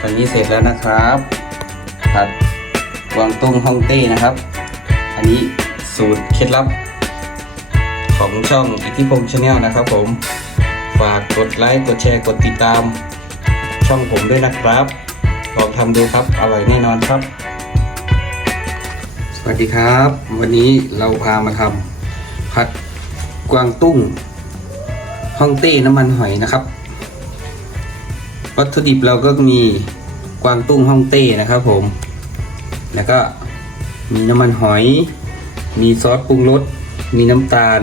ตอนนี้เสร็จแล้วนะครับผัดกวางตุ้งฮ่องเต้นะครับ อันนี้สูตรเคล็ดลับ ของช่องอิทธิพงษ์ชาแนลนะครับผม ฝากกดไลค์กดแชร์กดติดตาม ช่องผมด้วยนะครับลองทำดูครับอร่อยแน่นอนครับ สวัสดีครับ วันนี้เราพามาทำผัดกวางตุ้งฮ่องเต้น้ำมันหอยนะครับ วัตถุดิบเราก็มีกวางตุ้งฮ่องเต้นะครับผม แล้วก็มีน้ำมันหอย มีซอสปรุงรส มีน้ำตาล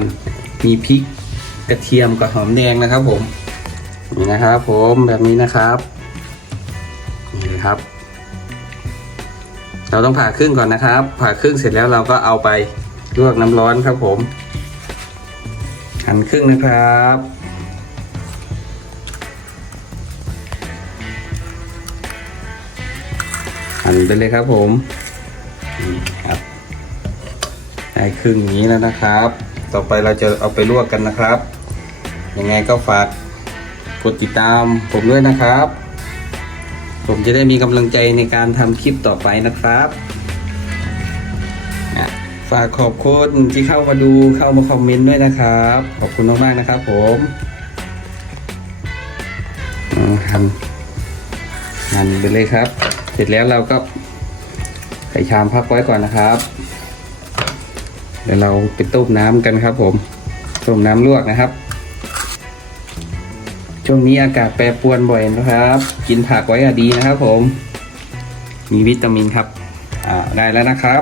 มีพริก กระเทียมกับหอมแดงนะครับผม นี่นะครับผมแบบนี้นะครับ นี่เลยครับ เราต้องผ่าครึ่งก่อนนะครับ ผ่าครึ่งเสร็จแล้วเราก็เอาไปลวกน้ำร้อนครับผม หั่นครึ่งนะครับ ไปเลยครับผมครับได้ครึ่งนี้แล้วนะครับ ต่อไปเราจะเอาไปลวกกันนะครับ ยังไงก็ฝากกดติดตามผมด้วยนะครับ ผมจะได้มีกำลังใจในการทำคลิปต่อไปนะครับฝากขอบคุณที่เข้ามาดูเข้ามาคอมเมนต์ด้วยนะครับ ขอบคุณมากๆนะครับ ผมอืมหั่นหั่นไปเลยครับ เสร็จแล้วเราก็ใส่ชามพักไว้ก่อนนะครับ เดี๋ยวเราไปต้มน้ำกันครับ ผมต้มน้ำลวกนะครับ ช่วงนี้อากาศแปรปรวนบ่อยนะครับ กินผักไว้อะดีนะครับ ผม มีวิตามินครับอ่าได้แล้วนะครับ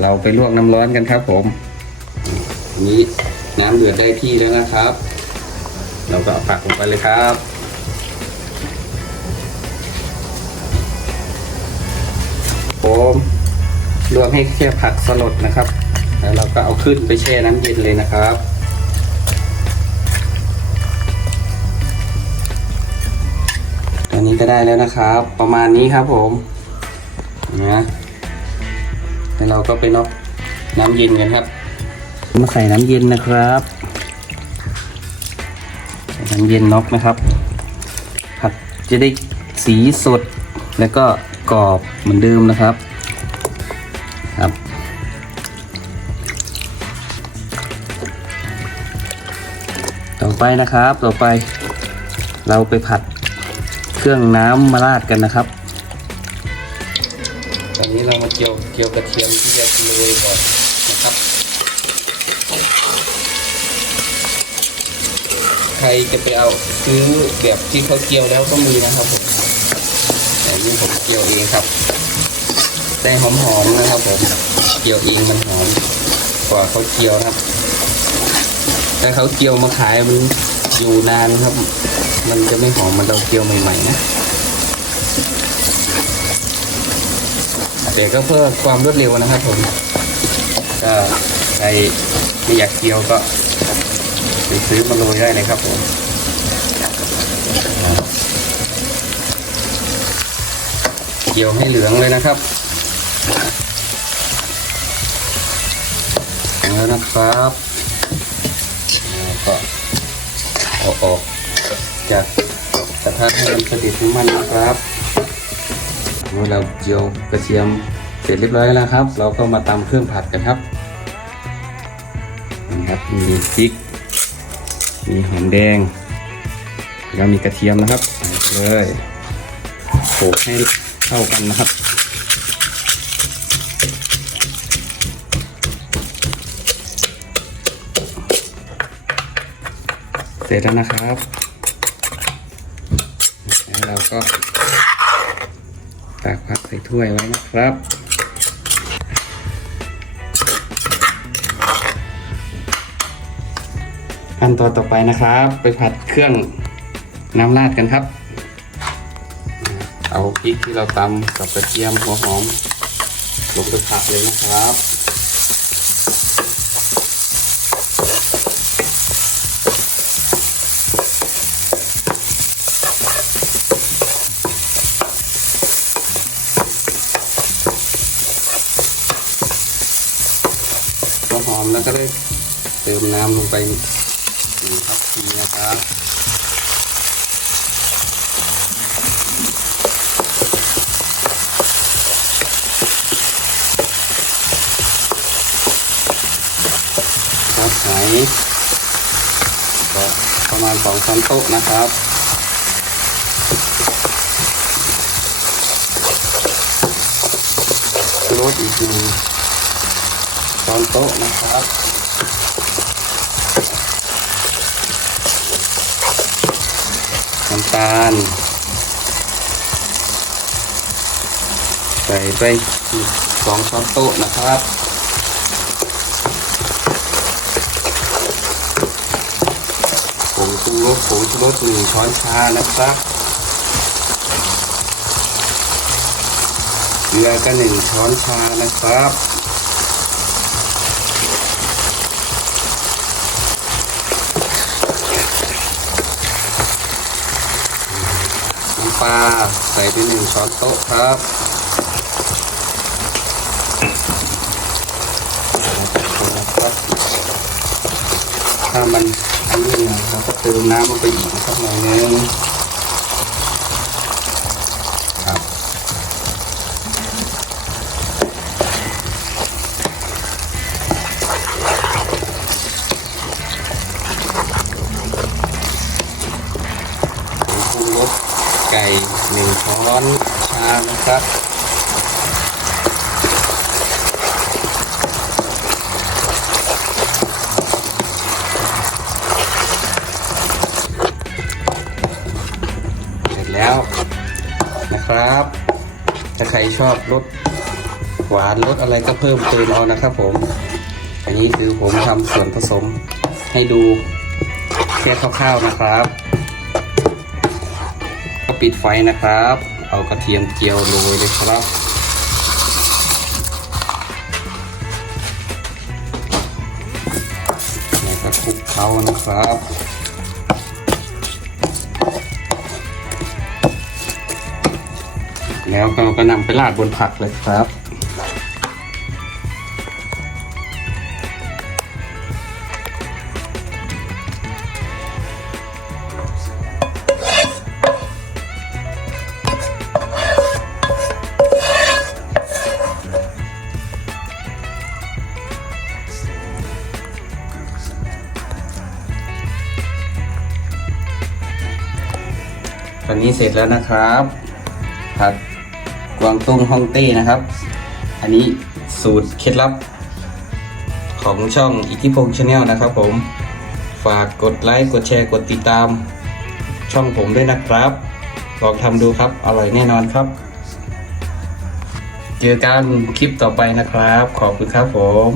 เราไปลวกน้ำร้อนกันครับ ผมนี้น้ำเดือดได้ที่แล้วนะครับ เราก็ผักลงไปเลยครับ ผมลวกให้แค่ผักสลดนะครับ แล้วเราก็เอาขึ้นไปแช่น้ำเย็นเลยนะครับตอนนี้ก็ได้แล้วนะครับ ประมาณนี้ครับผมนะแล้วเราก็ไปน็อกน้ำเย็นกันครับ มาใส่น้ำเย็นนะครับใส่น้ำเย็นน็อกนะครับ ผัดจะได้สีสดแล้วก็กรอบเหมือนเดิมนะครับครับ ไปนะครับ ต่อไปเราไปผัดเครื่องน้ำมาราดกันนะครับ ตอนนี้เรามาเกี่ยวเกี่ยวกระเทียมที่จะโรยก่อนนะครับ ใครจะไปเอาซื้อแบบที่เขาเกี่ยวแล้วก็มีนะครับผมแต่นี่ผมเกี่ยวเองครับได้หอมๆนะครับผม เกี่ยวเองมันหอมกว่าเขาเกี่ยวนะครับ แต่เขาเกี่ยวมาขายมันอยู่นานครับ มันจะไม่หอมมันเราเคี่ยวใหม่ๆนะแต่ก็เพื่อความรวดเร็วนะครับผมก็ใครไม่อยากเคี่ยวก็ไปซื้อมาโรยได้เลยครับผมเกี่ยวให้เหลืองเลยนะครับแล้วนะครับ ก็เอาออกจากกระทะให้มันสด็จน้ำมันนะครับเมื่อเราเจียวกระเทียมเสร็จเรียบร้อยแล้วครับ เราก็มาตำเครื่องผัดกันครับนะครับมีพริก มีหอมแดง แล้วมีกระเทียมนะครับเลยโขลกให้เข้ากันนะครับ เสร็จแล้วนะครับแล้วเราก็ตักผักใส่ถ้วยไว้นะครับขั้นตอนต่อไปนะครับ ไปผัดเครื่องน้ำราดกันครับ เอาพริกที่เราตำกับกระเทียมหัวหอมลงไปผัดเลยนะครับ แล้วก็ได้เติมน้ำลงไปหนึ่งทัพพีนะครับครับไก็ประมาณสองช้อนโต๊ะนะครับรสอีกที ช้อนโต๊ะนะครับน้ำตาล ใส่ไปสองช้อนโต๊ะนะครับผงชูรสผงชูรสหนึ่งช้อนชานะครับเกลือก็หนึ่งช้อนชานะครับ น้ำปลาใส่ไปหนึ่งช้อนโต๊ะครับนะครับถ้ามันอันนี้นะเราก็เติมน้ำลงไปอีกสักหน่อยนึง ก่หนึ่งช้อนชานะครับ เสร็จแล้วนะครับ ถ้าใครชอบรสหวานรสอะไรก็เพิ่มเติมเอานะครับผม อันนี้คือผมทำส่วนผสมให้ดูแค่คร่าวๆนะครับ ปิดไฟนะครับ เอากระเทียมเจียวโรยเลยครับ แล้วก็คลุกเคล้านะครับแล้วเราก็นำไปราดบนผักเลยครับ ตอนนี้เสร็จแล้วนะครับผัดกวางตุ้งฮ่องเต้นะครับ อันนี้สูตรเคล็ดลับของช่องอิทธิพงษ์ชาแนลนะครับผม ฝากกดไลค์ กดแชร์ กดติดตาม ช่องผมด้วยนะครับ ลองทำดูครับ อร่อยแน่นอนครับ เจอกันคลิปต่อไปนะครับ ขอบคุณครับผม